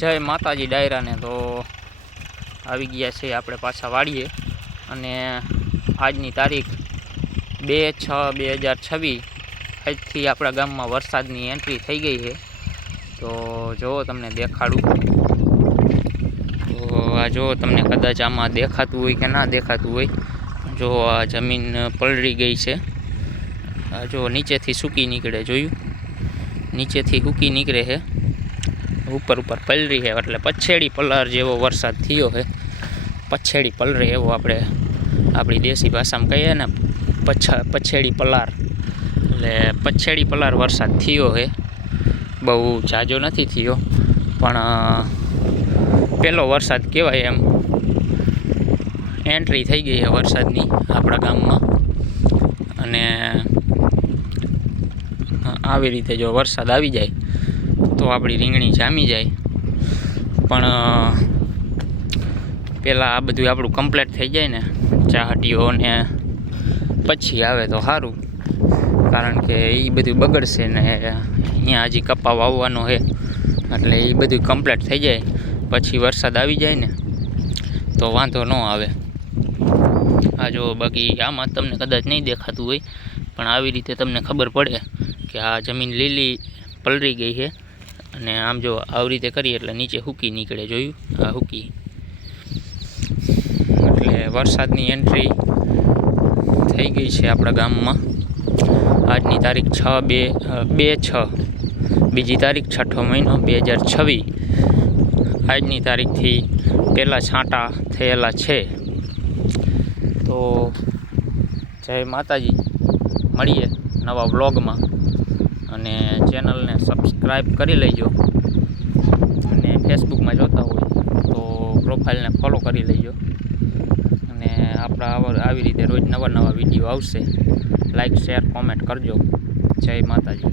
જય માતાજી ડાયરાને તો આવી ગયા છે આપણે પાછા વાડીએ અને આજની તારીખ 2/6/2026 આજથી આપણા ગામમાં વરસાદની એન્ટ્રી થઈ ગઈ છે। તો જો તમને દેખાડું તો આ જો તમને કદાચ આમાં દેખાતું હોય કે ના દેખાતું હોય, જો આ જમીન પલળી ગઈ છે। આ જો નીચેથી સૂકી નીકળે, જોયું નીચેથી સૂકી નીકળે છે, ઉપર પલરી છે એટલે પછેડી પલર જેવો વરસાદ થયો છે। પછેડી પલરે એવો આપણે આપણી દેશી ભાષામાં કહીએ ને, પછેડી પલાર એટલે પછેડી પલાર વરસાદ થયો છે। બહુ ઝાઝો નથી થયો પણ પહેલો વરસાદ કહેવાય એમ, એન્ટ્રી થઈ ગઈ છે વરસાદની આપણા ગામમાં। અને આવી રીતે જો વરસાદ આવી જાય તો આપણી રીંગણી જામી જાય, પણ પહેલાં આ બધું આપણું કમ્પ્લીટ થઈ જાય ને ચાહટીઓ ને પછી આવે તો સારું, કારણ કે એ બધું બગડશે ને અહીંયા હજી કપા વાવવાનો છે એટલે એ બધું કમ્પ્લીટ થઈ જાય પછી વરસાદ આવી જાય ને તો વાંધો ન આવે। આ જો બાકી આમાં તમને કદાચ નહીં દેખાતું હોય પણ આવી રીતે તમને ખબર પડે કે આ જમીન લીલી પલળી ગઈ છે। અને આમ જો આવી રીતે કરીએ એટલે નીચે સૂકી નીકળે, જોયું આ સૂકી, એટલે વરસાદની એન્ટ્રી થઈ ગઈ છે આપણા ગામમાં। આજની તારીખ 2/6 બીજી તારીખ 6ઠો મહિનો 2026। આજની તારીખથી પહેલાં છાંટા થયેલા છે। તો જય માતાજી, મળીએ નવા વ્લોગમાં અને ચેનલને સબસ્ક્રાઈબ કરી લેજો અને ફેસબુકમાં જોતા હોય તો પ્રોફાઇલને ફોલો કરી લેજો અને આપણા આવી રીતે રોજ નવા વિડીયો આવશે। લાઈક શેર કોમેન્ટ કરજો। જય માતાજી।